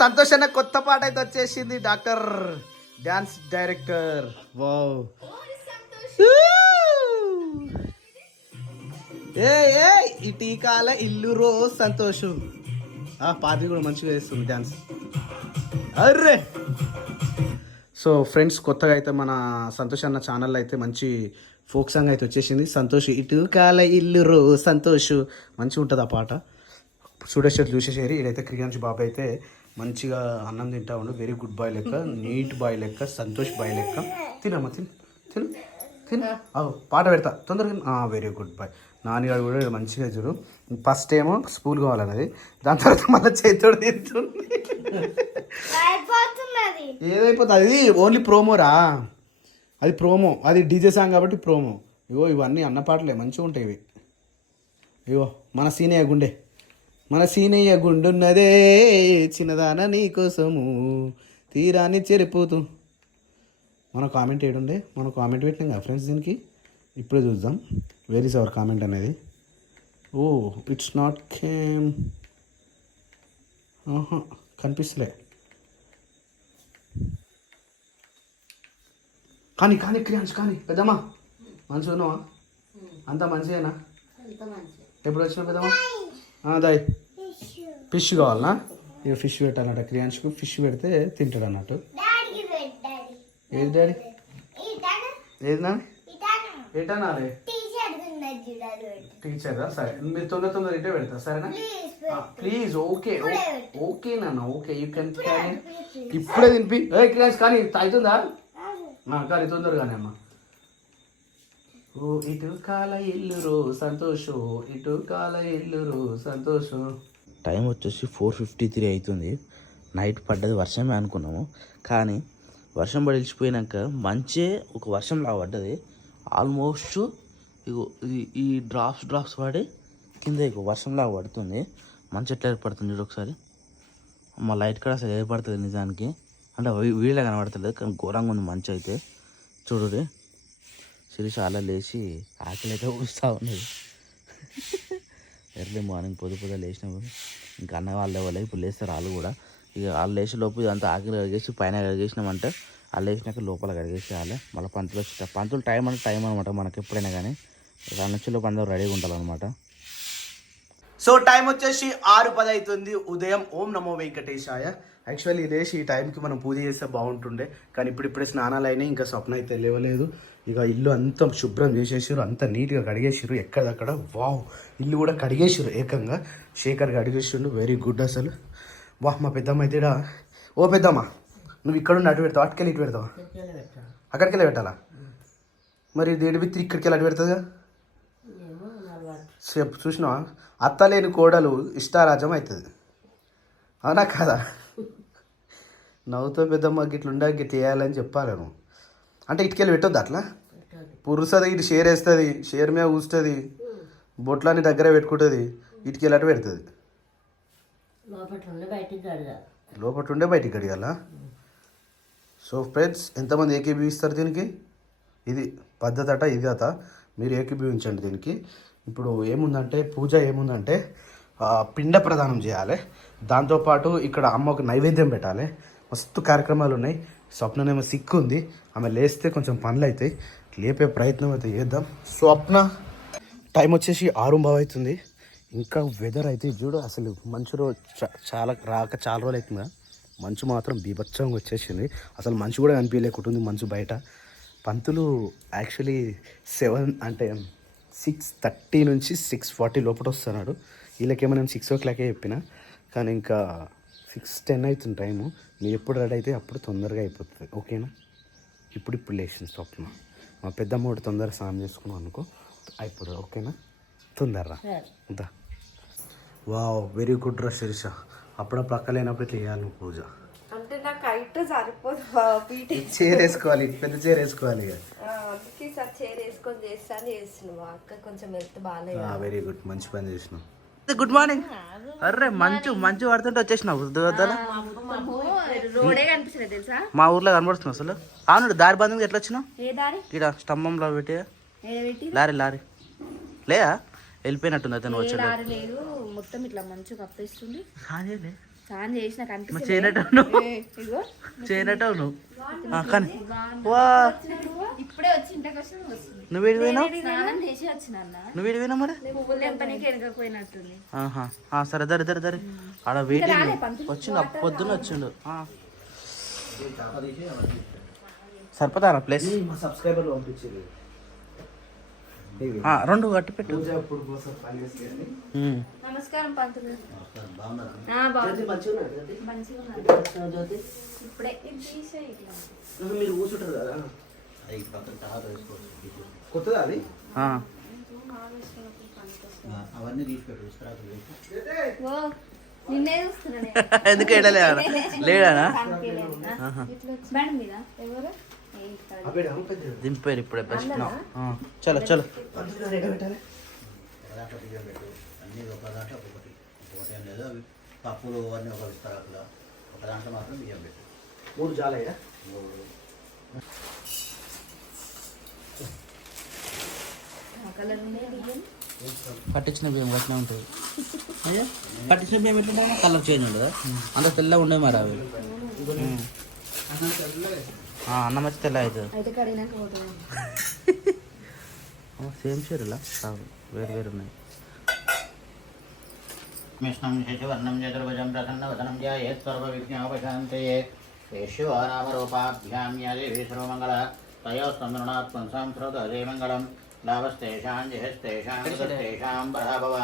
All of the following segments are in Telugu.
సంతోష్ అన్న కొత్త పాట అయితే వచ్చేసింది. Doctor dance director. వావ్. ఏ ఏ ఈ టీకాల ఇల్లు రోజు సంతోష్. పార్టీ కూడా మంచిగా చేస్తుంది డాన్స్. అర్రే. సో ఫ్రెండ్స్, కొత్తగా అయితే మన సంతోష్ అన్న ఛానల్లో అయితే మంచి ఫోక్ సాంగ్ అయితే వచ్చేసింది. సంతోష్ ఇటు కాల ఇల్లు రో సంతోష్. మంచిగా ఉంటుంది ఆ పాట. చూసేసేరి. ఇదైతే క్రియాంశ్ బాబు అయితే మంచిగా అన్నం తింటా ఉండు. వెరీ గుడ్ బాయ్ లెక్క, నీట్ బాయ్ లెక్క, సంతోష్ బాయ్ లెక్క. తినమ్మా తిను తిను తిను. పాట పెడతా తొందరగా. Very good boy. నాన్నగారు కూడా మంచిగా చూడు. ఫస్ట్ ఏమో స్పూల్ కావాలన్నది, దాని తర్వాత మళ్ళీ చేతితోడు తింటుంది. ఏదైపోతుంది అది ఓన్లీ ప్రోమోరా. అది ప్రోమో, అది డీజే సాంగ్ కాబట్టి ప్రోమో. ఇగో ఇవన్నీ అన్న పాటలే మంచిగా ఉంటాయి ఇవి. ఇగో మన సీనయ్య గుండె, మన సీనయ్య గుండున్నదే చిన్నదాన నీకోసము తీరాన్ని చెరిపోతూ. మన కామెంట్ ఏడుండే, మనం కామెంట్ పెట్టినాం కదా ఫ్రెండ్స్. దీనికి ఇప్పుడే చూద్దాం వేర్ ఈస్ అవర్ కామెంట్ అనేది. Oh it's not came. కనిపిస్తలే. కానీ కానీ క్రియాన్స్ కానీ పెద్దమ్మా మంచిగా ఉన్నావా? అంతా మంచిదేనా? ఎప్పుడు వచ్చినా పెద్దమ్మా? దాయ్ ఫిష్ కావాలనా? ఇక ఫిష్ పెట్టాలన్నట క్రియాన్స్కు. ఫిష్ పెడితే తింటాడు అన్నట్టు. ఏది డాడీ? ఏది నా ఏటన్నా? అదే టీచరా? సరే మీరు తొందర ఇంటే పెడతా సరేనా? ప్లీజ్. ఓకే ఓకే నాన్న, ఓకే యూ కెన్ క్యారీ. ఇప్పుడే తినిపి. క్రియాన్స్ కానీ అవుతుందా? కానీ తొందరగానే అమ్మా. ఓ ఇటు కాల ఇల్లురు సంతోషం, ఇటు కాల ఇల్లురు సంతోషం. టైం వచ్చేసి 4:53 అవుతుంది. నైట్ పడ్డది వర్షమే అనుకున్నాము, కానీ వర్షం పడిచిపోయినాక మంచి ఒక వర్షంలా పడ్డది. ఆల్మోస్ట్ ఇగో ఈ డ్రాప్స్ పడి కింద ఇగో వర్షంలాగా పడుతుంది. మంచి ఎట్లా ఏర్పడుతుంది చూడు ఒకసారి. మా లైట్ కూడా అసలు ఏర్పడుతుంది నిజానికి, అంటే వీళ్ళే కనబడతలేదు కానీ ఘోరంగా ఉంది మంచి అయితే. చూడు శిరీష అలా లేచి ఆకలి అయితే ఊస్తూ ఉన్నది. ఎర్లీ మార్నింగ్ పొద్దు లేచినప్పుడు ఇంకా అన్న వాళ్ళు ఎవరు ఇప్పుడు లేస్తారు వాళ్ళు కూడా. ఇక వాళ్ళు లేచే లోపు ఇదంతా ఆకలి కడిగేసి పైన కడిగేసినామంటే వాళ్ళు లేచినాక లోపల కడిగేసేయాలి. మళ్ళీ పంతులు వచ్చి పంతులు టైం అంటే టైం అనమాట మనకి ఎప్పుడైనా కానీ. దాని నుంచి లోపు అందరూ రెడీగా ఉండాలన్నమాట. సో టైం వచ్చేసి 6:10 అవుతుంది ఉదయం. ఓం నమో వెంకటేశాయ. యాక్చువల్లీ ఈ టైంకి మనం పూజ చేస్తే బాగుంటుండే, కానీ ఇప్పుడే స్నానాలు అయినాయి. ఇంకా స్వప్న అయితే లేవలేదు. ఇక ఇల్లు అంతా శుభ్రం చేసేసారు, అంతా నీట్గా కడిగేసారు ఎక్కడక్కడ. వావ్, ఇల్లు కూడా కడిగేసారు ఏకంగా. శేఖర్ కడిగేసిండు, వెరీ గుడ్ అసలు. వాహ్, మా పెద్దమ్మ అయితే ఓ పెద్దమ్మ నువ్వు ఇక్కడ ఉండి అటు పెడతావు, అటుకెళ్ళి ఇటు పెడతావా? అక్కడికెళ్ళి పెట్టాలా? మరి దేడి బిత్తి ఇక్కడికి వెళ్ళి అటు పెడుతుందిగా. చెప్పు చూసినావా? అత్త లేని కోడలు ఇష్టారాజ్యం అవుతుంది, అవునా కాదా? నవ్వుతో పెద్దమ్మ గిట్లుండా గిట్ల వేయాలని చెప్పాలను. అంటే ఇటుకెళ్ళి పెట్టొద్దు అట్లా. పురుసది ఇటు షేర్ వేస్తుంది, షేర్ మీద కూస్తుంది, బొట్లాన్ని దగ్గర పెట్టుకుంటుంది, ఇటుకెళ్ళి అటు పెడుతుంది. లోపల ఉండే బయటికి గడియాలా? సో ఫ్రెండ్స్, ఎంతమంది ఏకీభవిస్తారు దీనికి? ఇది పద్ధతి అట, ఇది అట. మీరు ఏకీభవించండి దీనికి. ఇప్పుడు ఏముందంటే పూజ ఏముందంటే పిండ ప్రదానం చేయాలి. దాంతోపాటు ఇక్కడ అమ్మకు నైవేద్యం పెట్టాలి. మస్తు కార్యక్రమాలు ఉన్నాయి. స్వప్ననేమో సిక్కు ఉంది, ఆమె లేస్తే కొంచెం పనులు అవుతాయి. లేపే ప్రయత్నం అయితే చేద్దాం. స్వప్న టైం వచ్చేసి 6:15 అవుతుంది. ఇంకా వెదర్ అయితే చూడు అసలు మంచు రోజు చాలా రోజులు అవుతుంది. మంచు మాత్రం బీభత్సంగా వచ్చేసింది. అసలు మంచు కూడా కనిపించలేకుంటుంది మంచు బయట. పంతులు యాక్చువల్లీ 6:30 నుంచి 6:40 లోపల వస్తున్నాడు. వీళ్ళకేమో నేను 6 o'clock చెప్పిన, కానీ ఇంకా 6:10 అవుతుంది టైము. మీరు ఎప్పుడు రెడీ అయితే అప్పుడు తొందరగా అయిపోతుంది, ఓకేనా? ఇప్పుడు లేచింది స్వప్న. మా పెద్దమ్మ కూడా తొందరగా స్నానం చేసుకున్నాం అనుకో అయిపోతుంది, ఓకేనా? తొందరరా దా. వావ్, వెరీ గుడ్ రా శిరీష. అప్పుడప్పుడు అక్క లేనప్పుడు ఇట్లా చేయాలి నువ్వు పూజ. అంటే నాకు హైట్ సరిపోదు, చైర్ వేసుకోవాలి, పెద్ద చైర్ వేసుకోవాలి. అందుకే సార్ చైర్ వేసుకొని చేస్తున్నావు. అక్క కొంచెం వెళ్తే బాగాలేదు. వెరీ గుడ్, మంచి పని చేసినావు. Good morning. అర్రే మంచు పడుతుంటే వచ్చేసినావు. రోడే కనిపిస్తుంది తెలుసా, మా ఊర్లో కనబడుతున్నావు అసలు. అవును, దారి బంధంగా ఎట్లా వచ్చినావు? ఏ దారి? ఇక్కడ స్తంభంలో పెట్టి లారీ లేదా వెళ్ళిపోయినట్టుంది అయితే. నువ్వు వచ్చే లేదు, మొత్తం ఇట్లా మంచు కప్పేస్తుంది. స్నానం చేసిన మరి చేయనట్టు ఇగో చేయనట్టు నువ్వు కానీ వా ఇప్పుడే వచ్చి ఇంటికి వచ్చి వస్తుంది. నువ్వు ఏడు పోయినావు స్నానం చేసి వచ్చిన అన్న నువ్వు ఏడు పోయినావు మరి పువ్వులు తెంపనీకి వెనకపోయినట్టుంది. ఆహా సరే దరి ఆడ వెయిటింగ్ వచ్చిండు పొద్దున్న వచ్చిండు సరిపోతారా ప్లేస్ మా సబ్స్క్రైబర్లు పంపించారు రెండు కట్టి పెట్టు పూజ ఎప్పుడు కోసం ప్లాన్ చేసేయండి. నమస్కారం పంతులు. మంచిగా ఉన్నారు. ఇప్పుడే ఇది తీసే ఇట్లా. మీరు కూర్చుంటారు కదా కొత్తదా అది అవన్నీ తీసిపెట్టు ఓ నిన్నే చూస్తున్నాను. ఎందుకు వెళ్ళలే లేడానా మేడం మీద ఎవరు దింపారు ఇప్పుడే బెస్ట్ చలో చలో దాంట్లో బియ్యం పెట్టు అన్నీ ఒక దాంట్లో ఒక్కొక్కటి ఒకటి ఏం లేదు అవి పప్పులు అన్నీ ఒక విస్తరాకులో ఒక దాంట్లో మాత్రం బియ్యం పెట్టు 3 జాలయ్యా కలర్ ఉన్నాయి బియ్యం. పట్టించిన బియ్యం అట్లా ఉంటుంది అయ్యా పట్టించిన బియ్యం ఎట్లా కలర్ చేంజ్ ఉండదా అంత తెల్లగా ఉండే మరి అవి అన్నం వచ్చి తెల్ల అవుతుంది అయితే కడిగినాక పోతుంది. సేమ్ షేర్లా వేరు వేరు ఉన్నాయి మిష్ణం శశివర్ణం చతుర్భుజం ప్రసన్నవదనం ధ్యాయేత్ సర్వవిఘ్నోపశాంతయే శేష్యవానామరూపాభ్యాం యాదేవి సర్వమంగళ తయోస్తమృణాత్ పుంసాం శ్రోతజే మంగళం లాభస్తేషాం జయస్తేషాం కృతస్తేషాం ప్రభవ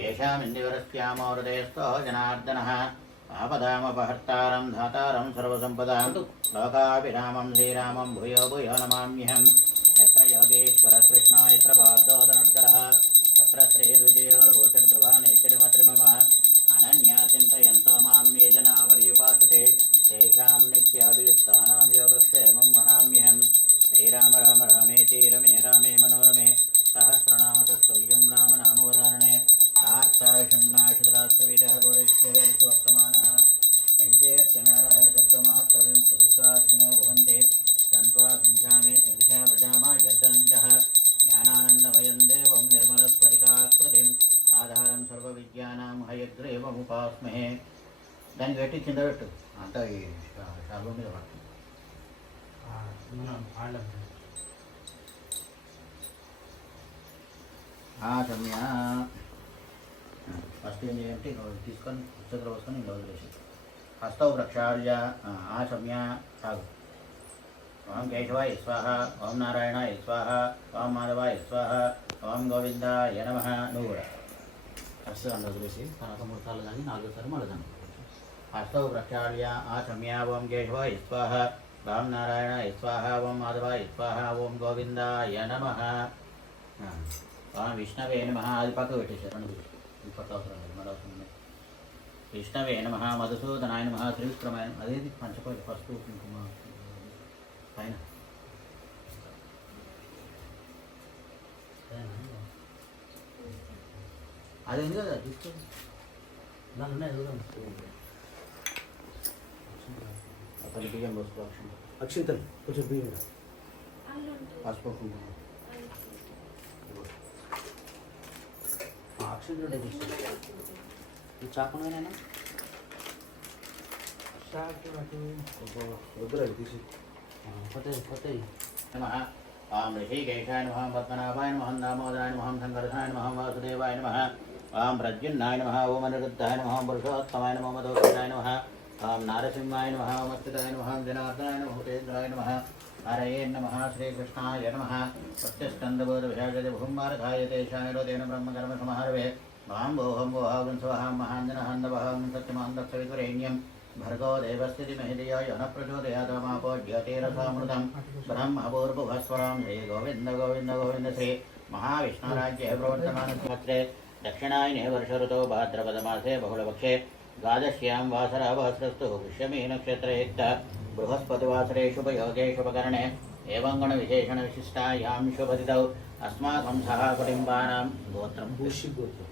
తేషామిందివరస్యామోహృదయస్థో జనార్దనः ఆపదామపహర్తారం ధాతారం సర్వసంపదాం లోకాభిరామం శ్రీరామం భూయో భూయో నమామ్యహం యత్ర యోగేశ్వర కృష్ణ యత్ర పార్థోదనుద్దరः తత్ర శ్రీర్విజయోర్భూతిర్గృహానేతిరిమత్రిమమ అనన్యా చింతయంతో మాం ఏ జనా పర్యుపాసతే తేషాం నిత్యాభియుక్తానాం యోగక్షేమం మహామ్యహం శ్రీరామ రామ రామేతి రమే రామే మనోరమే సహస్రనామ తత్తుల్యం రామ నామవరారణే ఆర్తాషణ్ణాషితరాశ్రవిదः గోరేశ్వరేషు వర్తమానः సంకేత్య నారాయణ శబ్దమహత్తవిం సుదుఃఖాగ్నో భువంతే సన్వా పింఛామే యదిశా వ్రజామా యర్దనంచః జ్ఞానానందమయం దేవం నిర్మలస్ఫటికాకృతిం ఆధారం సర్వవిద్యానాం హయగ్రీవముపాస్మహే దానికి పెట్టి కింద పెట్టు అంతా ఈ షాల్వ మీద పట్టు రమ్య ఫస్ట్ ఏం చేయంటే తీసుకొని పుస్తకం వస్తుంది ఇంట్లో వదిలేసి హస్తౌ ప్రక్షాళ్య ఆశమ్య సాగు ఓం కేశవాయ స్వాహ ఓం నారాయణాయ స్వాహ ఓం మాధవాయ స్వాహ ఓం గోవిందాయ నమః నువ్వు కూడా ఫస్ట్ దాన్ని వదిలేసి తర్వాత 3 సార్లు కానీ 4 సార్లు మళ్ళీ దాన్ని హస్తౌ ప్రక్షాళ్య ఆశమ్య ఓం కేశవాయ స్వాహ ఓం నారాయణాయ స్వాహ ఓం మాధవాయ స్వాహ ఓం గోవిందాయ నమః ఓం విష్ణవే నమః అది పక్కకు పెట్టేశారు ఈ పక్క అవసరం లేదు మళ్ళీ అవసరం లేదు విష్ణవే నమః మధుసూదనాయ నమః త్రివిక్రమాయ నమః అదేది పంచపల్లి పసుపు కుంకుమ పైన అది ఉంది కదా తీసుకోండి దాని ఉన్నాయి అతని బియ్యం పోసుకో అక్షింతలు కొంచెం బియ్యం పసుపు కుంకుమ అక్షంతుడే ఈ చాకునైనా వద్దురా తీసి కొత్తది నమః ఓం ఋషికేశాయ నమః పద్మనాభాయ నమః దామోదరాయ నమః సంకర్షణాయ నమః వాసుదేవాయ నమః ఓం ప్రద్యుమ్నాయ నమః ఓం అనిరుద్ధాయ నమః పురుషోత్తమాయ నమః మధోక్షాయ నమః ఓం నారసింహాయ నమః ఓం అచ్యుతాయ నమః జనార్దనాయ నమః భూతేంద్రాయ నమః హరయే నమః శ్రీకృష్ణాయ నమః సత్యస్కందబోధ విశాఖ భూమారథాయ తేషాయరోదేన బ్రహ్మకర్మ సమాహరవే మాం భోహం భోహాగం స్వహం మహాంజనహందవహం సత్యమాందక్షవితురేణ్యం భర్గో దేవస్థితి మహిదయాయ అనప్రచోదయాదమాపో జ్యోతిరసామృతం బ్రహ్మభూర్భువస్వరం శ్రీ గోవింద గోవింద గోవింద శ్రీ మహావిష్ణురాజ్య ప్రవర్తమానస్మత్రే దక్షిణాయనే వర్ష ఋతో భాద్రపదమాసే బహుళపక్షే ద్వాదశ్యాం వాసరావహస్రस्तु పుష్యమీ నక్షత్రయుక్త బృహస్పతివాసరే శుభయోగే శుభకరణే ఏవం గుణవిశేషణ విశిష్టాయాం శుభతిథౌ అస్మాకం సహ కుటుంబానాం గోత్రం భూషి గోత్రం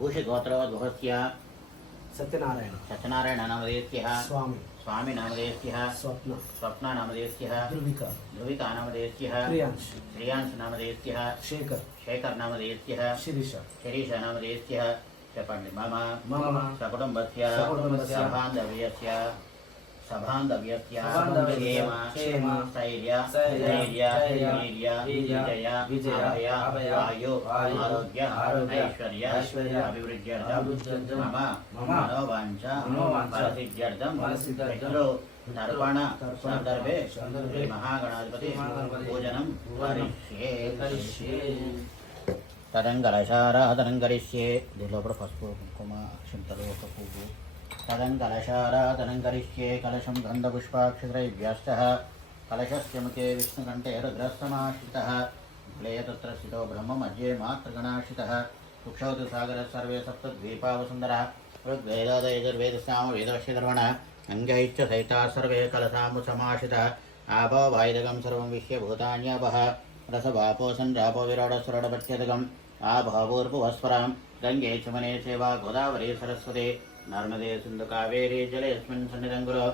భూషి గోత్రోద్భవస్య సత్యనారాయణ సత్యనారాయణ నామధేయస్యః స్వామి స్వామి నామధేయస్యః స్వప్న స్వప్న నామధేయస్యః ధృవిక ధృవికా నామధేయస్యః ప్రియాంశ్ శ్రేయాంశ్ నామధేయస్యః శేఖర్ శేఖర్ నామధేయస్యః శిరీష శరీష నామధేయస్యః చెప్పండి మమ మమ సకుటుంబస్య సకుటుంబస్య సబాంధవ్యస్య సబాంధవ్యస్య సబాంధవ్యస్య క్షేమ క్షేమ స్థైర్య స్థైర్య ధైర్య ధైర్య వీర్య వీర్య విజయ విజయ అభయ అభయ ఆయు ఆయు ఆరోగ్య ఆరోగ్య ఐశ్వర్య ఐశ్వర్య అభివృద్ధ్యర్థం అభివృద్ధ్యర్థం మమ మమ మనోవాంఛ మనోవాంఛ ఫలసిద్ధ్యర్థం ఫలసిద్ధ్యర్థం పితృ తర్పణ తర్పణ సందర్భే సందర్భే శ్రీ మహాగణాధిపతి మహాగణాధిపతి పూజనం పూజనం కరిష్యే కరిష్యే. తదంగలశారాధనం కరిష్యే దీనిలో కూడా పసుపు కుంకుమ అక్షింతలు ఒక పువ్వు తదంగలశారాధనం కరిష్యే కలశం గంధపుష్పాక్షరైవ్యాస్తః కలశస్య ముఖే విష్ణుకంఠే రుద్రస్తమాశ్రితः క్లే తత్ర స్థితో బ్రహ్మ మధ్యే మాతృగణాశ్రితः కుక్షౌతు సాగరः సర్వే సప్తద్వీపావసుందరः ఋగ్వేదాదయజుర్వేదసామ వేదవశ్యధర్మణ అంగైశ్చ సహితాः సర్వే కలశాంబు సమాశ్రితः ఆపో వాయుదగం సర్వం విశ్య భూతాన్యాపః రసవాపో సంజాపో విరాడసురడపత్యదగం ఆభావూర్భువస్వరాం గంగే చమనే సేవా గోదావరి సరస్వతి నర్మదే సింధు కావేరీ జలేస్మిన్ సన్నిధం గురు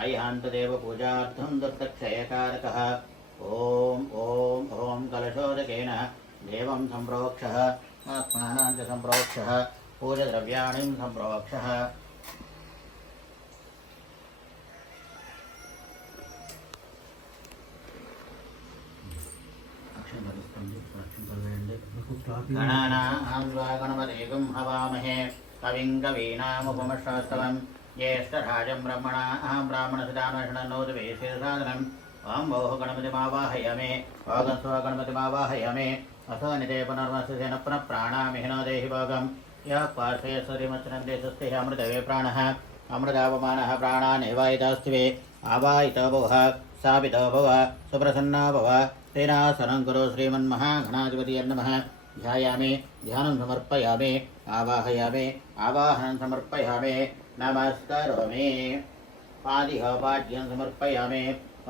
అయ్యాంతదేవ పూజార్థం దుర్దక్షయకారకः ఓం ఓం ఓం కలశోదకేన దేవం సంప్రోక్షः ఆత్మానాం చ సంప్రోక్షः పూజద్రవ్యాణి సంప్రోక్షः గణానాం హవామహే కవిం కవీనాముపమశ్రాస్తవం జ్యేష్ఠరాజం బ్రహ్మణాం బ్రాహ్మణసుదానోతు వేసేసాదనం ఓం ఓహ గణపతిమావాహయామి భోగం స్వ గణపతిమావాహయామి అసో నిదే పునర్వసేన పునః ప్రాణామిహినో దేహి భోగం యః పార్శ్వే సరిమచ్చనందే స్వస్తి అమృతవే ప్రాణः అమృతాపమానः ప్రాణానేవాయితాస్తివే ఆవాయితో భవ స్థాపితో భవ సుప్రసన్నా భవ శ్రీనాసనం కురు శ్రీమన్మహాగణాధిపతి నమః ధ్యాయామి ధ్యానం సమర్పయామి ఆవాహయామి ఆవాహనం సమర్పయామి నమస్కరోమి పాదిహోపాద్యం సమర్పయామి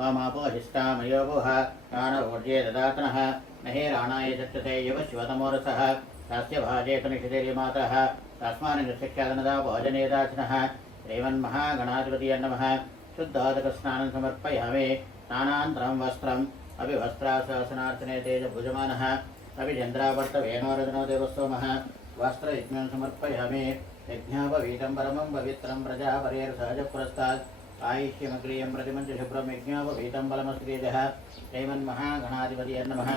ఓమాపోహిష్టామయోగోహ ప్రాణభోజ్యే దదాతనః మహేరాణాయ చక్షతే యువ శివతమోరసः తస్య భాజేత నిషితేర్యమాతः తస్మాన్ నిశ్చక్షాదనదా భోజనేదాచినः శ్రీమన్మహాగణాధిపతి నమః శుద్ధోదకస్నానం సమర్పయామి స్నానాంతరం వస్త్రం అభివస్త్రాశాసనార్చనే తేజభుజమానः అభిచంద్రావర్తవేనోరదనో దేవస్తోమः వస్త్రయజ్ఞం సమర్పయామి యజ్ఞాపవీతం పరమం పవిత్రం ప్రజాపరేర్సహజ పురస్తాత్ ఆయుష్యమగ్రియం ప్రతిమంచ శుభ్రం యజ్ఞాపవీతం బలమస్త్రీజः శ్రీమన్మహాగణాధిపతి నమః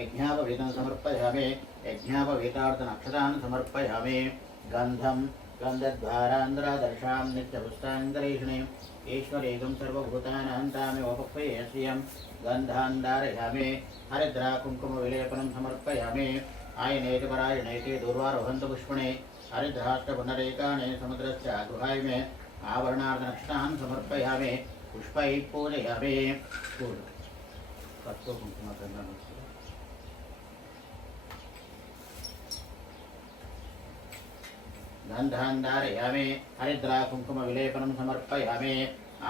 యజ్ఞాపవీతం సమర్పయామి యజ్ఞాపవీతార్థనక్షతాన్ సమర్పయామి గంధం గంధద్వారాంధ్రదర్శాం నిత్యపుష్టాంగరీషిణీం ఈశ్వరేకం సర్వభూతానాం తామివోపక్వయేశ్రియం గంధాంధారయామి హరిద్రా కుంకుమ విలేపనం సమర్పయామి ఆయనేతి పరాయణేతి దూర్వారోహంతు పుష్పణే హరిద్రాష్ట పునరేకానే సముద్రస్య గుహాయిమే ఆభరణార్థనక్షతాన్ సమర్పయామి పుష్పై పూజయామి పసుపు కుంకుమ గంధాంధారయామి హరిద్రా కుంకుమ విలేపనం సమర్పయామి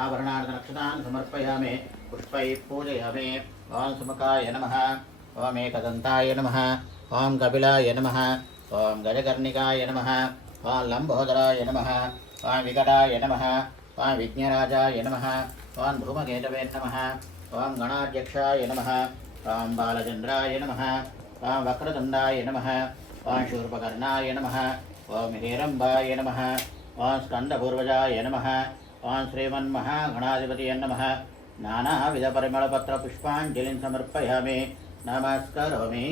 ఆభరణార్థనక్షతాన్ సమర్పయామి పుష్పై పూజయామి ఓం సుముఖాయ నమః ఓం ఏకదంతాయ నమః ఓం కపిలాయ నమః ఓం గజకర్ణికాయ నమః ఓం లంబోదరాయ నమః ఓం వికటాయ నమః ఓం విఘ్నరాజాయ నమః ఓం ధూమకేతవే నమః ఓం గణాధ్యక్షాయ నమః ఓం బాలచంద్రాయ నమః ఓం వక్రతుండాయ నమః ఓం శూర్పకర్ణాయ నమః ఓం హేరంబాయ నమః ఓం స్కందపూర్వజాయ నమః ఓం శ్రీమన్మహాగణాధిపతి నమః నానావిధ పరిమళపత్ర పుష్పాంజలిం సమర్పయామి నమస్కరోమి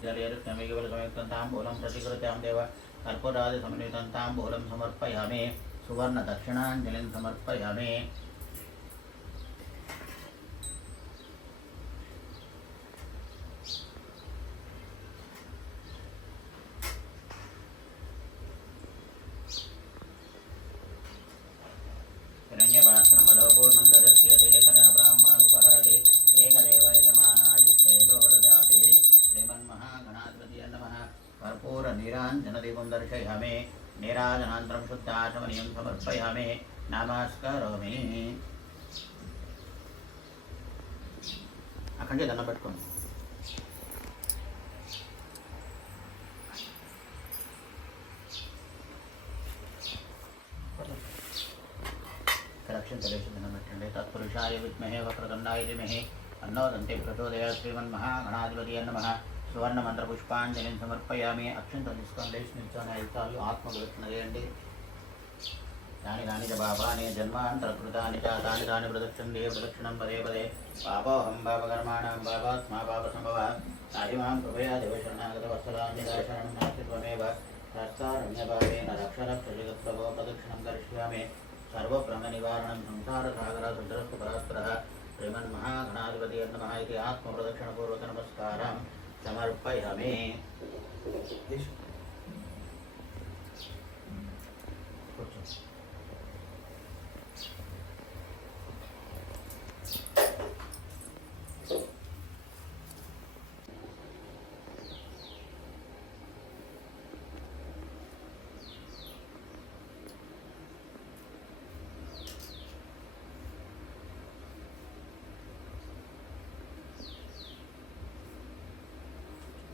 జలేరుష్ణమిగిబల సంయుక్తం తాంబూలం ప్రతికృత్యాం దేవ కర్పూరాది సమన్వితం తాంబూలం సమర్పయామి సువర్ణ దక్షిణాంజలిం సమర్పయామి హిరణ్యపాత్రమధోపూర్ణం దదస్యతే కదా బ్రాహ్మణముపహరతి ఏకదేవ యజమానాయుక్తేదో దదాతి శ్రీమన్మహాగణాధిపతి నమః కర్పూర నీరాంజనదీపం దర్శయామి నీరాజనాంతరం శుద్ధాచమనీయం సమర్పయామి నమస్కరోమి అక్కడికి దండం పెట్టుకోండి రక్షించలేసి దండం పెట్టండి తత్పురుషాయ విద్య विद्महे वक्रतुण्डाय धीमहि तन्नो दन्ति प्रचोदयात् श्रीमन्महागणाधिपतये नमः सुवर्णमन्त्रपुष्पाञ्जलिं समर्पयामि अक्षन्तनिष्कण्डेष्निचालु आत्मप्रदक्षिणेయండి यानि यानि च पापानि जन्मान्तरकृतानि च तानि तानि प्रदक्षिण्ये प्रदक्षिणं पदे पदे पापोऽहं पापकर्माणां पापात्मा पापसम्भवः नादिमां कृपया देवशरणागतवत्सलान्यशरणं नास्ति त्वमेव शास्त्रारण्यभावेन रक्षरक्षजगत्प्रभो प्रदक्षिणं करिष्यामि सर्वभ्रमनिवारणं संसारसागरसुन्दरस्तु परात्परः श्रीमन्महागणाधिपतये नमः इति आत्मप्रदक्षिणपूर्वकनमस्कारं समर्पयामि।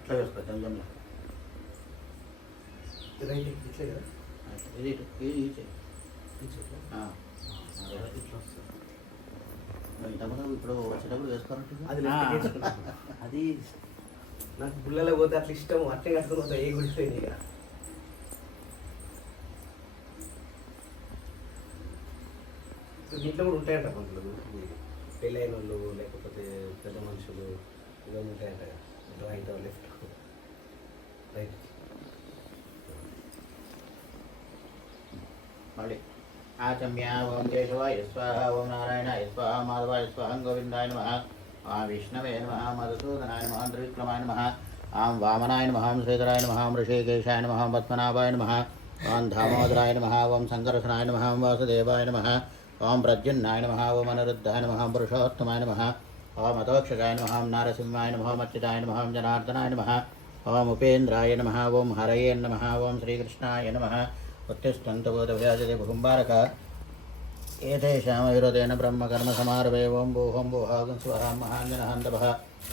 ఇట్లా వేసుకో జంజంలో రైట్ ఇట్లే కదా ఇది ఇట్లా ఇంతకుముందు ఇప్పుడు వచ్చేటప్పుడు వేసుకోవాలంటే అది అది నాకు పుల్లలో పోతే అట్లా ఇష్టం అట్లే కట్టుకుని పోతా ఏ గుడికి పోయింది ఇక దీంట్లో కూడా ఉంటాయంట పంతులు పెళ్ళైన వాళ్ళు లేకపోతే పెద్ద మనుషులు ఇవన్నీ ఉంటాయంట రైట్ లెఫ్ట్ రైట్ మళ్ళీ ఆచమ్య ఓం కేశవాయ స్వాహ ఓం నారాయణాయ స్వాహ మాధవాయ స్వాహం గోవిందాయ నమః ఆ విష్ణవే నమః మధుసూదనాయ నమః త్రివిక్రమాయ నమః ఆం వామనాయ నమః శ్రీధరాయ నమః ఋషికేశాయ నమః పద్మనాభాయ నమః ఓం దామోదరాయ నమః ఓం సంకర్షణాయ నమః వాసుదేవాయ నమః ఓం ప్రద్యున్నాయ నమః ఓం అనిరుద్ధాయ నమః పురుషోత్తమాయ నమః ఓం అతోక్షజాయ నమః నారసింహాయ నమః మచ్చిదాయ నమః జనార్దనాయ నమః ఓం ఉపేంద్రాయ నమః ఓం హరయే నమః ఓం శ్రీకృష్ణాయ నమః उत्तिष्ठन्तबोधव्याजते भुकुम्बारक एतेषामविरोधेन ब्रह्मकर्मसमारभे ओं भूहं भूहागं स्वहां महाञ्जनहान्तभः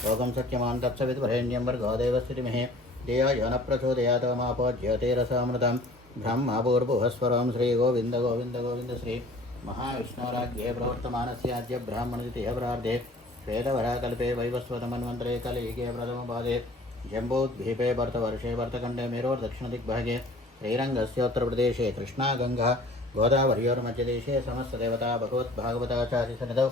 योगं सत्यमां तत्सविद्वरेण्यं भर्गोदेवस्थितिमहे धियो यो न प्रचोदयातमापो ज्योतिरसामृतं ब्रह्मभूर्भुवस्वरं श्रीगोविन्द गोविन्द गोविन्द श्री महाविष्णोराज्ञे प्रवर्तमानस्याद्य ब्राह्मणतिथिः श्वेतवराकल्पे वैवस्वतमन्वन्तरे कलियुगे प्रथमपादे जम्बूद्वीपे भरतवर्षे भरतखण्डे मेरोर्दक्षिणदिग्भागे श्रीरङ्गस्योत्तरप्रदेशे कृष्णागङ्गा गोदावर्योर्मध्यदेशे समस्तदेवता भगवद्भागवताचार्यसन्निधौ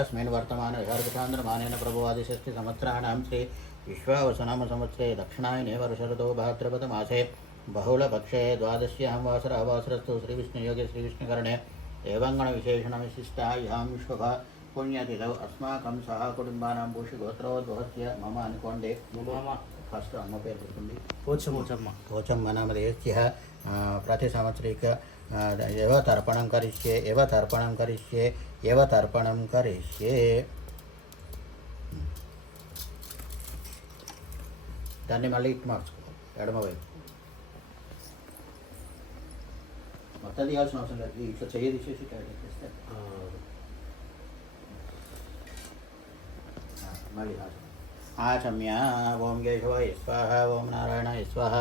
अस्मिन् वर्तमानविहारचान्द्रमानेन प्रभुवादिषष्टिसंवत्सराणां श्री विश्वावसुनामसंवत्सरे दक्षिणायने वर्षऋतौ भाद्रपदमासे बहुलपक्षे द्वादश्यां वासरः वासरस्तु श्रीविष्णुयोगे श्रीविष्णुकरणे देवाङ्गणविशेषणविशिष्टायां शुभ पुण्यतिथौ अस्माकं सह कुटुम्बानां भूषिगोत्रोद्भवस्य मम अनुकोण्डे मम फस्ट अम्म पेरु गुर्तुंदी पोचम्म नामधेयस्य प्रति संवत्सरिक एव तर्पणं करिष्ये దాన్ని మళ్ళీ ఇటు మార్చుకో ఎడమ వైపు మొత్తం తీయాల్సిన అవసరం లేదు ఇట్లా చెయ్యి తీసేసి చేస్తే మళ్ళీ आचम्य ओं केशवाय स्वाहा ओं नारायणाय स्वाहा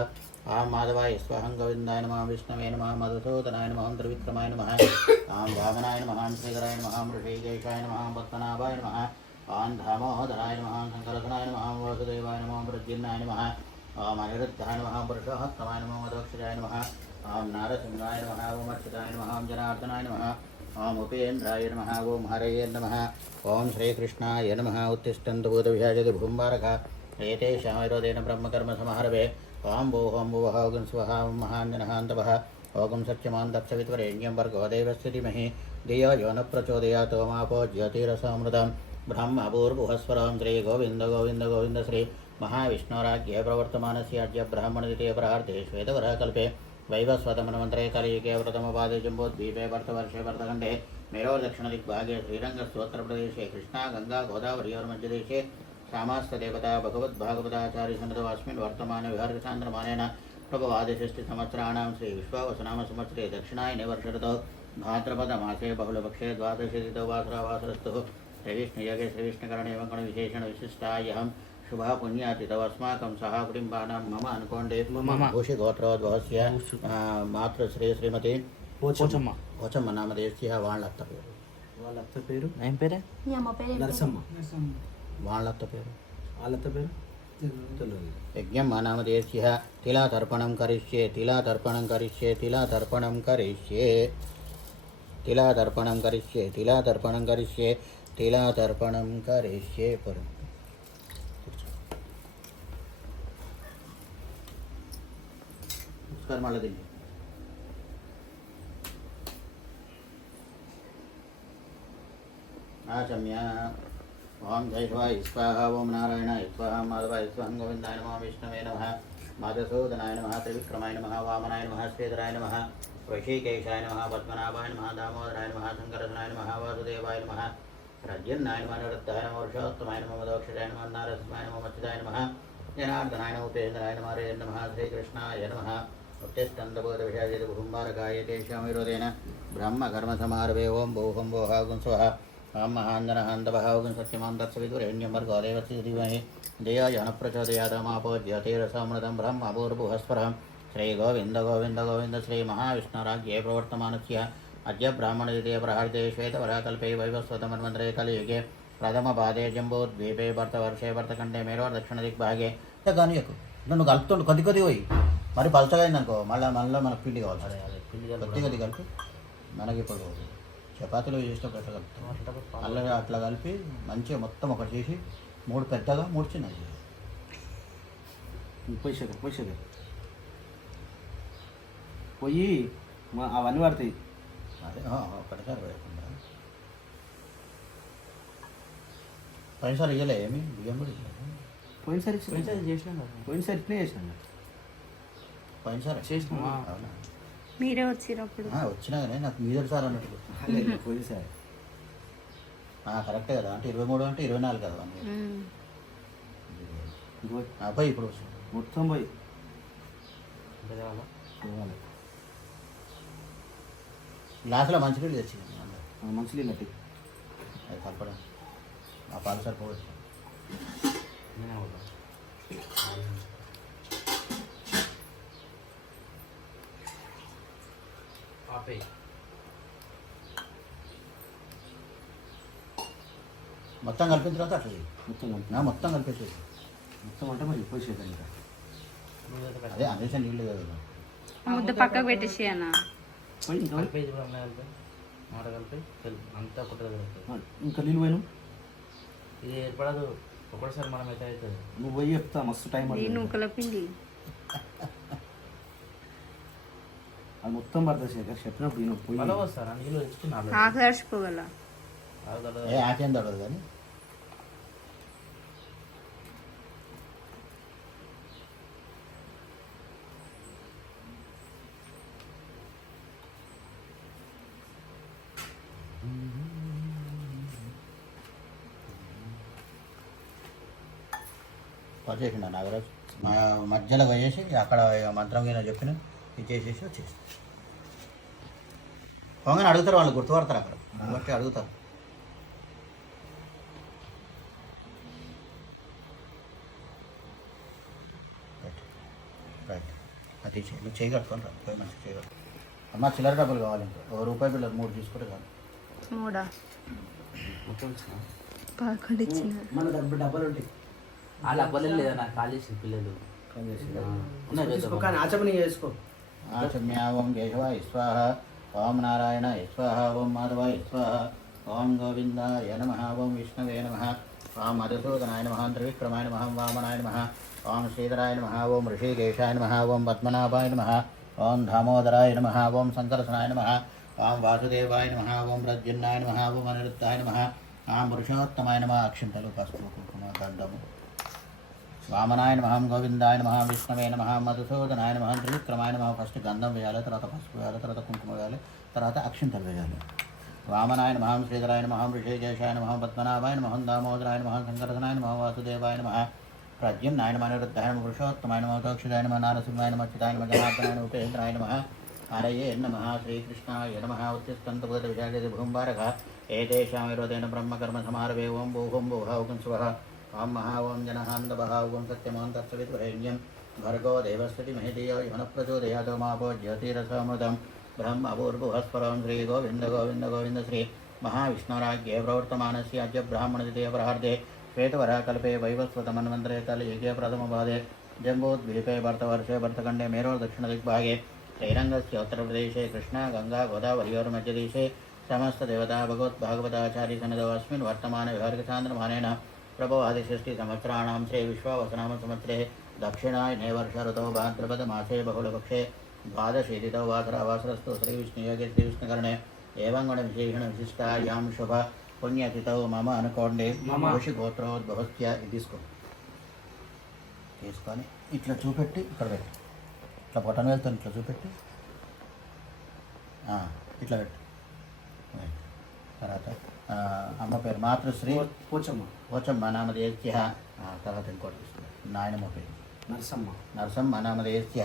आं माधवाय स्वाहं गोविन्दाय नमः विष्णवे नमः मधुसूदनाय नमः त्रिविक्रमाय नमः आं वामनाय नमः श्रीधराय नमः ऋषिकेशाय नमः पद्मनाभाय नमः आं दामोदराय नमः शङ्करसनाय नमः वासुदेवाय नमः प्रद्युम्नाय नमः आं अनिरुद्धाय नमः पुरुषोत्तमाय नमः मधोक्षजाय नमः आं नारसिंहाय नमः ओं अच्युताय नमः जनार्दनाय नमः ओम उपेन्द्राय नमः ओम हरये नमः ओम श्रीकृष्णाय नमः उत्तिष्ठन्तु भूतविहाजति भुकुम्बारक एतेषामविरोधेन ब्रह्मकर्मसमारभे ओम भूहं भुवः स्वहा महाञ्जनहान्तभः ओगं सत्यमां तत्सवितुर्वरेण्यं भर्गोदेवस्य धीमहि धियो यो न प्रचोदयात् मापो ज्योतिरसामृतं ब्रह्मभूर्भुवस्वरं श्रीगोविन्द गोविन्द गोविन्द श्री महाविष्णोराज्ञे प्रवर्तमानस्याद्य ब्राह्मणद्वितीयपरार्धे श्वेतवराकल्पे वैवस्वतमन्वन्तरे कलियुगे प्रथमपादे जम्बूद्वीपे भरतवर्षे भरतखण्डे मेरोर्दक्षिणदिग्भागे श्रीरङ्गस्योत्तरप्रदेशे कृष्णागङ्गा गोदावर्योर्मध्यदेशे सामास्तदेवता भगवद्भागवताचार्यसन्निधौ अस्मिन् वर्तमानविहारचान्द्रमानेन प्रभवादिषष्टिसंवत्सराणां श्रीविश्वावसुनामसंवत्सरे दक्षिणायने वर्षऋतौ भाद्रपदमासे बहुलपक्षे द्वादशतिथौ वासरावासरस्तुः श्रीविष्णुयोगे श्रीविष्णुकरणे वङ्कणविशेषणविशिष्टायां शुभा पुण्यातिथौ अस्माकं सह कुटुम्बानां मम अनुकोण्डे भूषिगोत्रोद्भवस्य मातृश्री श्रीमती पोचम्म नामधेयस्य वाळ्ळत्त వాళ్ళ అత్త పేరు ఏం పేరే మీ అమ్మ పేరు నరసమ్మ. వాళ్ళ అత్త పేరు వాళ్ళ అత్త పేరు తెలియదు. యజ్ఞం నామదేశ్య తిలాతర్పణం కరిష్యే తిలాతర్పణం కరిష్యే తిలాతర్పణం కరిష్యే తిలాతర్పణం కరిష్యే తిలాతర్పణం కరిష్యే తిలాతర్పణం కరిష్యే పరం మళ్ళీ తిండి ఆచమ్య ఓం జైష్వాయ స్వాహ ఓం నారాయణాయ స్వాహ మాధవాయ స్వాహం గోవిందాయ నమః విష్ణవే నమః మధుసూదనాయ నమః త్రివిక్రమాయ నమః వామనాయ నమః శ్రీధరాయ నమః ఋషికేశాయ నమః పద్మనాభాయ నమః దామోదరాయ నమః శంకరధనాయ నమః వాసుదేవాయ నమః ప్రద్యున్నాయ నమః నిరుద్ధాయ నమః వర్షోత్తమాయ నమః మదోక్షజాయ నమః నారసింహాయ నమః మచ్యుతాయ నమః జనార్దనాయ నమః ఉపేంద్రాయ నమః హరే నమః శ్రీకృష్ణాయ నమః ఉత్తిష్టంతబోధవిషాజిత కుటుంబారకాయ తేషాం విరోధేన బ్రహ్మకర్మసమారభే ఓం భూహం భోహాగుం స్వః ఓం మహాందనహాందభావగం సత్యమాం దత్సవితురేణ్యం భర్గో దేవస్య ధీమహి ధియో నః ప్రచోదయాత్ మాపోజ్యోతిరసామృతం బ్రహ్మభూర్భువఃస్పరః శ్రీగోవింద గోవింద గోవింద శ్రీ మహావిష్ణురాజ్ఞే ప్రవర్తమానస్య అద్య బ్రాహ్మణద్వితీయ ప్రహార్దే శ్వేతవరాకల్పే వైవస్వతమన్వంతరే కలియుగే ప్రథమపాదే జంబూద్వీపే భర్తవర్షే భర్తఖండే మేరో దక్షిణదిగ్భాగే కానీ ఎక్కువ నువ్వు కలుపుతుండు కొద్ది కొద్ది పోయి మరి పలచగా అయిందనుకో మళ్ళీ మనకు పిండి కావాలి కొద్ది కొద్ది కలిపి మనకి ఇప్పుడు చపాతీలో చేసినప్పుడు ఎట్లా కలుపుతాం అట్లా అట్లా కలిపి మంచిగా మొత్తం ఒకటి చేసి 3 పెద్దగా 3 చిన్నది పోయి పోయి అవన్నీ పడతాయి. అదే ఒకటిసారి వేయకుండా పైసలు ఇవ్వలే ఏమి బియ్యం కూడా ఇవ్వలేదు పోయినసారి చేసినాం కదా పోయినసారి ఇట్లే చేసినాను. పైసలు చేసినామా? అవునా మీరే వచ్చినప్పుడు వచ్చినా కానీ నాకు మీదటి సార్ అన్నట్టు పోయినసారి కరెక్టే కదా అంటే 23 అంటే 24 కదా పోయి ఇప్పుడు మొత్తం పోయి గ్లాసులో మంచినీళ్ళు తెచ్చింది మంచిగా నట్టి అది కలపడం ఆ పాలు సరిపోవచ్చు మొత్తం కలిపిన తర్వాత అట్లా చేయి. మొత్తం కలిపేసి మొత్తం అంటే మరి పోసేదాన్ని ఇంకా అదే అందేశం నీళ్ళు కదా ముద్ద పక్కకు పెట్టేసి అన్న పోయి ఇంకా కలిపేది కూడా అమ్మాయి కలిపి మాట కలిపి అంతా ఒకటి దగ్గర ఇంకా నీళ్ళు పోయిను ఇది ఏర్పడదు ఒకటిసారి మనం అయితే అవుతుంది నువ్వు పోయి చెప్తా మస్తు టైం ఈ నూకల పిండి అది మొత్తం పడుతుంది శేఖర్ చెప్పినప్పుడు నేను పోయి మళ్ళీ వస్తారా నీళ్ళు తెచ్చుకున్నాను ఆకు దర్చిపోగల ఏ ఆకేం తడదు కానీ వచ్చేసిండ నాగరాజు మధ్యలో పోయేసి అక్కడ మంత్రం కింద చెప్పిన ఇది చేసేసి వచ్చేసి పొంగని అడుగుతారు వాళ్ళు గుర్తుపడతారు అక్కడ బట్టి అడుగుతారు రైట్ అది నువ్వు చేయగలుగుతాను రా పోయి మంచిగా చేయగలుగుతాను అమ్మ చిల్లర డబ్బులు కావాలి ఇంకా ₹1 బిల్లలు 3 తీసుకుంటే కాదు మూడా మొత్తం ఇచ్చిన 11 ఇచ్చిన మన డబ్బులు ఉంటాయి వాళ్ళు అవ్వలేదు లేదా నాకు కాల్ చేసిన పిల్లలు కానీ ఆచమని చేసుకో ఆచమ్య ఓం కేశవాయ స్వాహ ఓం నారాయణాయ స్వాహ ఓం మాధవాయ స్వాహ ఓం గోవిందాయ నమః ఓం విష్ణవే నమః ఓం మధుసూదనాయ నమః త్రివిక్రమాయ నమః వామనాయ నమః ఓం శ్రీధరాయ నమః ఓం ఋషికేశాయ నమః ఓం పద్మనాభాయ నమః ఓం దామోదరాయ నమః ఓం శంకరసనాయ నమః ఓం వాసుదేవాయ నమః ఓం ప్రద్యున్నాయ నమః ఓం అనిరుద్ధాయ నమః ఓం పురుషోత్తమాయ నమః అక్షింతలు పసుపు కుంకుమ గంధము వామనాయ నమః గోవిందాయ నమః విష్ణవే నమః మధుసూదనాయ నమః త్రివిక్రమాయ నమః ఫస్ట్ గంధం వేయాలి, తర్వాత పసుపు వేయాలి, తర్వాత కుంకుమ వేయాలి, తర్వాత అక్షింతలు వేయాలి. వామనాయ నమః శ్రీధరాయ నమః ఋషికేశాయ నమః పద్మనాభాయ నమః దామోదరాయ నమః శంకరధనాయ నమః వాసుదేవాయ నమః ప్రద్యుమ్నాయ నమః అనిరుద్ధాయ నమః పురుషోత్తమాయ నమః దోక్షిదాయ నమః నారసింహాయ నమః చితాయ నమః జనార్దనాయ నమః ఉపేంద్రాయ నమః హరయే నమః శ్రీకృష్ణాయ నమః ఉత్తిష్టంతబోధ విశాఖ భూంబారక ఏతేషాం విరోధేన బ్రహ్మకర్మ సమారభే ఓం భూహం భూహౌకం స్వః ఓం మహా ఓం జనహాందభ ఓం సత్యమాం తత్సవితురేణ్యం భర్గో దేవస్వతి మహిధియో యువన ప్రచోదయాతో మాపో జ్యోతిరసమృతం బ్రహ్మభూర్భువస్వరం శ్రీ గోవింద గోవింద గోవింద శ్రీ महाविष्णुराज्ञे प्रवर्तमानस्य अद्य ब्राह्मणद्वितीयप्रहार्दे श्वेतवराकल्पे वैवस्वतमन्वन्तरे कलियुगे प्रथमपादे जम्बूद्वीपे भरतवर्षे भरतखण्डे मेरोर्दक्षिणदिग्भागे श्रीरङ्गस्य उत्तरप्रदेशे कृष्णा गङ्गा गोदावर्योर्मध्यदेशे समस्तदेवता भगवद्भागवताचार्यसन्निधौ अस्मिन् वर्तमानव्यवहारिकचान्द्रमानेन प्रभवादिषष्टिसंवत्सराणां श्रीविश्वावसनाम संवत्सरे दक्षिणायने वर्षऋतौ भाद्रपदमासे बहुलपक्षे द्वादशीतिथौ वासरावासरस्तु श्रीविष्णुयोगे श्रीविष्णुकरणे एवं गुणविशेषणविशिष्टायां शुभ पुण्यतिथौ मम అనుకోండి ఋషిగోత్రోద్భవస్య ఇది తీసుకొని ఇట్లా చూపెట్టి ఇక్కడ పెట్టి ఇట్లా బొటన్ వెళ్తాను ఇట్లా చూపెట్టి ఇట్లా పెట్టి తర్వాత అమ్మ పేరు మాతృశ్రీ పోచమ్మ నామధేయస్య తర్వాత ఇంకోటి తీసుకుంటాం నాయనమ్మ పేరు నరసమ్మ నామధేయస్య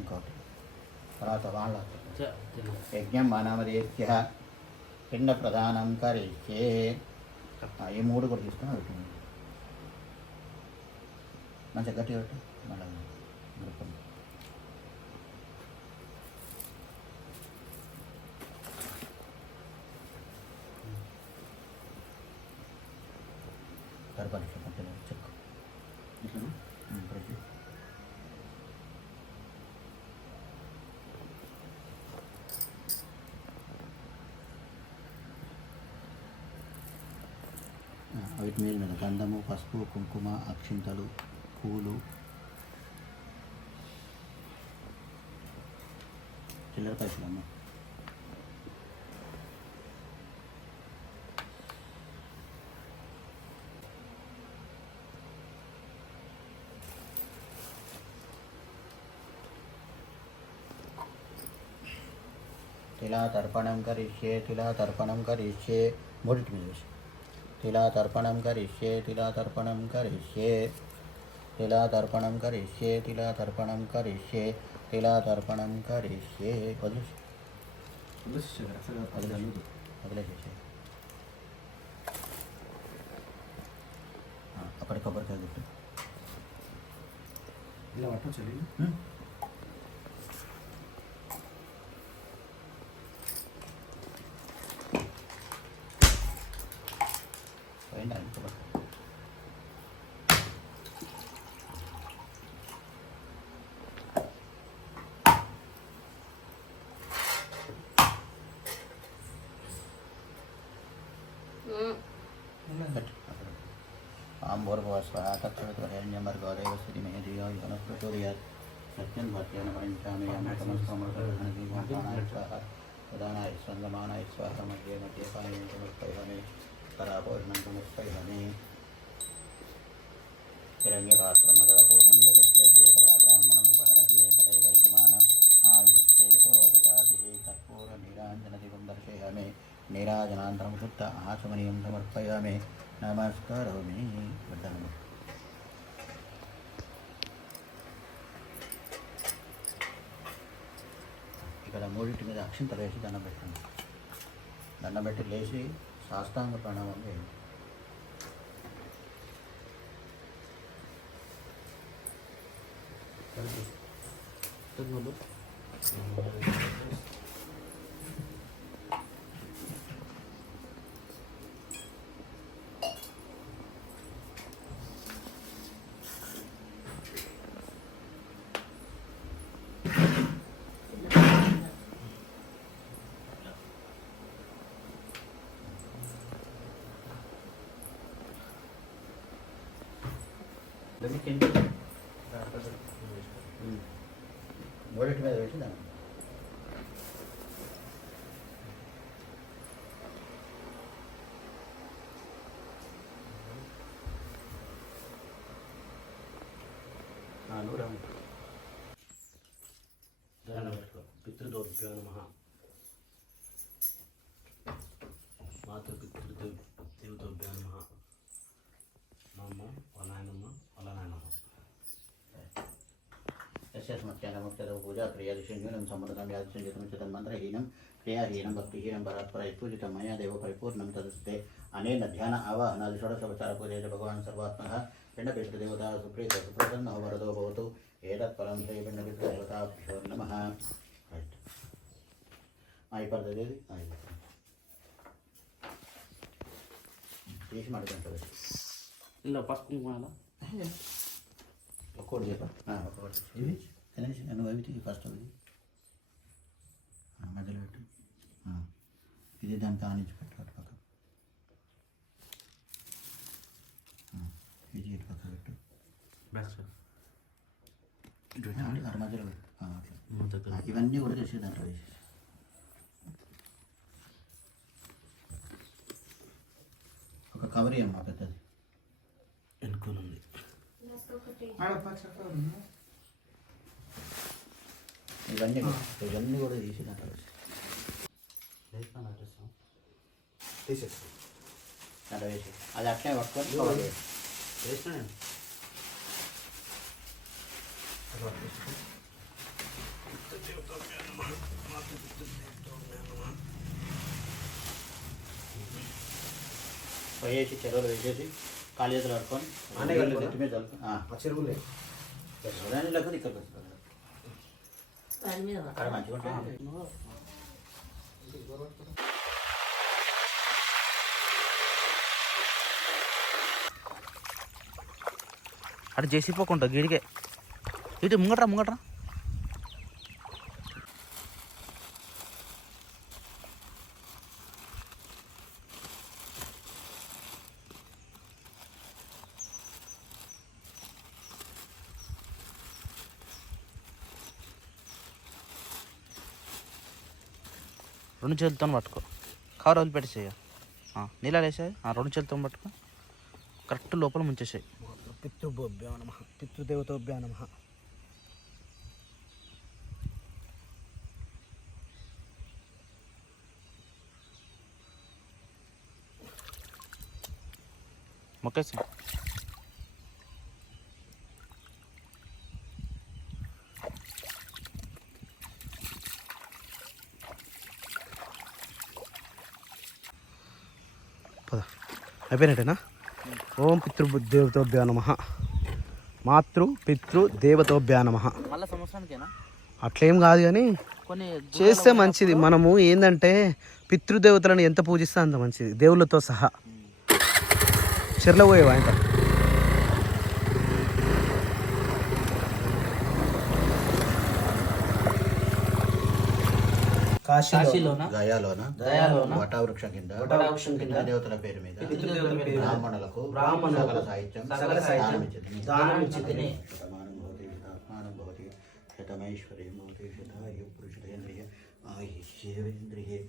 ఇంకోటి తర్వాత వాళ్ళ యజ్ఞం నామధేయస్య పిండ ప్రధానం కరిష్యే ఈ మూడు కూడా తీసుకుని అవుతుంది మంచిగా గట్టిగా పెట్టు మళ్ళీ సరిపరీక్ష మధ్యలో చెక్ ఇట్లా ప్రతి వీటి మీద గంధము పసుపు కుంకుమ అక్షింతలు పూలు చిల్లర పైసలు అమ్మ తిలాతర్పణం కరిష్యే మూడింటి మీద వేసి తిలాతర్పణం కరిష్యే వదిలేసేసి అక్కడ కొబ్బరికాయ గుట్టు ఇలా పట్టొచ్చు పోయిందా కొబ్బరికాయ आम्बोर्भवस्वः तत्सवितुर्वरेण्यमर्गोदेवस्थितिमेधियो यो नः प्रचोदयात् सत्यं भक्तेन परिञ्चामि यामकमस्तमर्गणः स्वाहा उदानाय सङ्गमानाय स्वाहा मध्ये मध्ये पायं समर्पयामि करापूर्णं समर्पयामि हिरण्यपात्रमदपूर्णं ददस्यते तदा ब्राह्मणमुपहरति तदैव यजमान आयुष्येतो ददातिः कर्पूरनीराञ्जनदीपं दर्शयामि నీరాజనాంతరం శుద్ధ ఆచమనీయం సమర్పయామి నమస్కరోమి. ఇక్కడ మూడింటి మీద అక్షింతలు వేసి దండం పెట్టండి. దండం పెట్టి లేచి సాష్టాంగ ప్రణామం చేయండి. మూడింటి మీద వేసి దాన్ని పితృదేవభ్యో నమః. మాతృపితృదేవతోభ్యో నమః. మా అమ్మ వాళ్ళ నాయనమ్మ వాళ్ళ నాయనమ్మ. यस्मत्यानमुक्तौ पूजा प्रियादिशन्यूनं सम्मतं यादृशं चितन्मन्त्रहीनं क्रियाहीनं भक्तिहीनं परात्परयत्पूजितं मया देव परिपूर्णं तदस्ते अनेन ध्यान आवाहनादिषोडशोपचारपूजया भगवान् सर्वात्मनः पिण्डपितृदेवता सुप्रीतो सुप्रसन्नो वरदो भवतु. एतत्फलं श्रीपिण्डपितृदेवताभ्यो नमः. అయిపోతుంది ఇది తీసి మడుకుంటుంది ఇలా పసుపు కుంకుమ ఒక్కోటి చెప్పండి ఒక్కొక్కటి ఇవి కనీసం నువ్వు అవి ఫస్ట్ అవి మధ్యలో పెట్టు ఇది దానికి ఆనించి పెట్టు అటు పక్క ఇది ఇటు పక్క పెట్టు అటు మధ్యలో పెట్టు అట్లా ఇవన్నీ కూడా చేసే దాంట్లో వేసేసి ఒక కవర్ అమ్మా పెద్దది వెనుకోనుంది ఇవన్నీ కూడా తీసి దాంట్లో తీసేస్తాం దాంట్లో వేసి అది అట్లే పట్టుకొని కవర్ చేసి వేసినానండి వేసి చెరువులు వేసేసి కాలు చేతులు పట్టుకొని నెత్తి మీద చెరువులే లేకపోతే ఇక్కడికి వస్తుంది అక్కడ మంచిగా ఉంటుంది అటు చేసిపోకుండా గిడికే ఇటు ముంగట్రా ముంగట్రా రెండు చేతులతో పట్టుకో కవర్ వదిలిపెట్టేసేయ నీళ్ళు వేసాయి రెండు చేతులతో పట్టుకో కరెక్ట్ లోపల ముంచేసాయి పితృభ్యో నమః పితృదేవతోభ్యో నమః మొక్కేసి అయిపోయినట్టేనా ఓం పితృదేవతోభ్యో నమః పితృదేవతోభ్యో నమః మళ్ళీ సంవత్సరానికేనా అట్లేం కాదు కానీ కొన్ని చేస్తే మంచిది. మనము ఏంటంటే పితృదేవతలను ఎంత పూజిస్తే అంత మంచిది, దేవుళ్ళతో సహా. చెర్ల పోయేవా ఇంకా కాశీలోనా గయాలోన వటవృక్షం కింద దేవతల పేరు మీద బ్రాహ్మణులకు సకల సాహిత్యం దానం ఇచ్చింది. ఆత్మానం భవతి శతమైశ్వర్యం భవతి శతాయు పురుషేంద్రియ ఆయుష్యేంద్రియే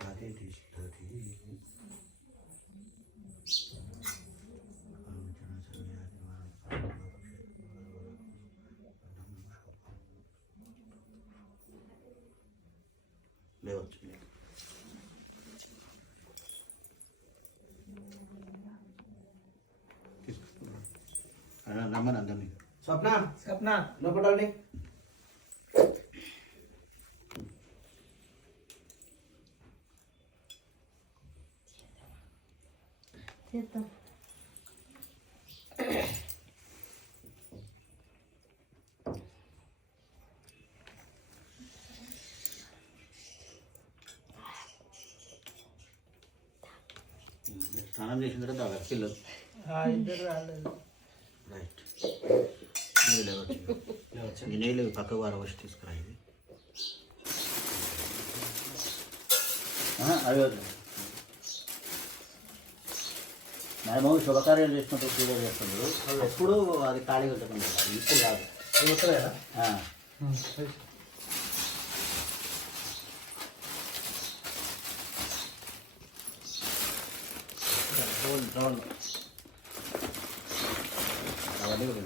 ప్రాతిష్ఠతి. లేవచ్చు రమ్మని అందరినీ. స్వప్న లోపడండి. స్నానం చేసిన తర్వాత తాగాలి పిల్లలు. రైట్ లేవచ్చు. ఈ నీళ్ళు పక్కకు వార వచ్చి తీసుకురా. ఇది అవి మేము శుభకార్యాలు చేసినప్పుడు పూజ చేస్తుండ్రు. ఎప్పుడు అది ఖాళీగా ఉంటుంది, ఇప్పుడు కాదు. అవన్నీ కూడా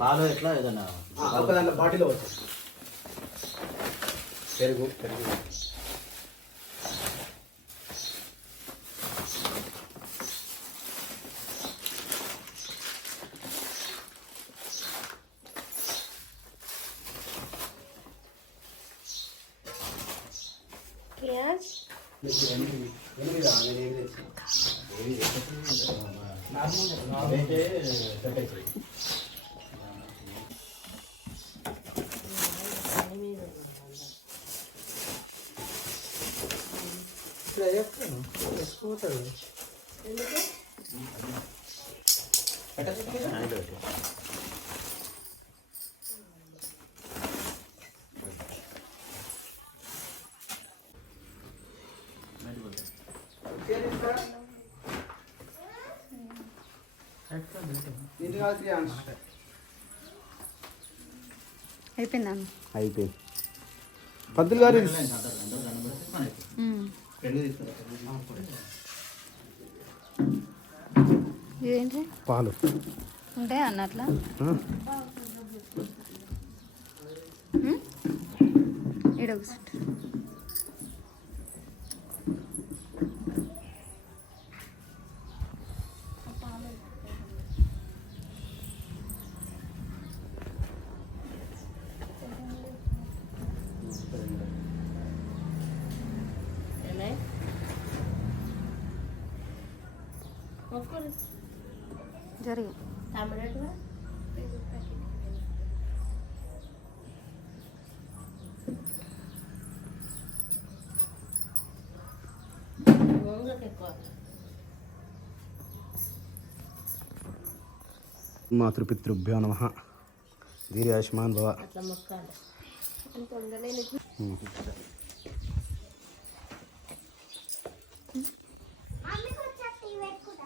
పాలు ఎట్లా ఏదన్నా బాటిలో వచ్చి పెరుగు అయిపోయిందా అయిపోయింది. పంతులు గారు ఇదేంటి పాలు ఉంటాయి అన్నట్లా ఈడ కూర్చుంటా జరిగి మాతృపితృభ్యో నమః. దీర్ఘాయుష్మాన్ భవ.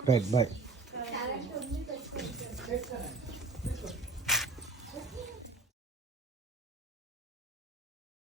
Right bye.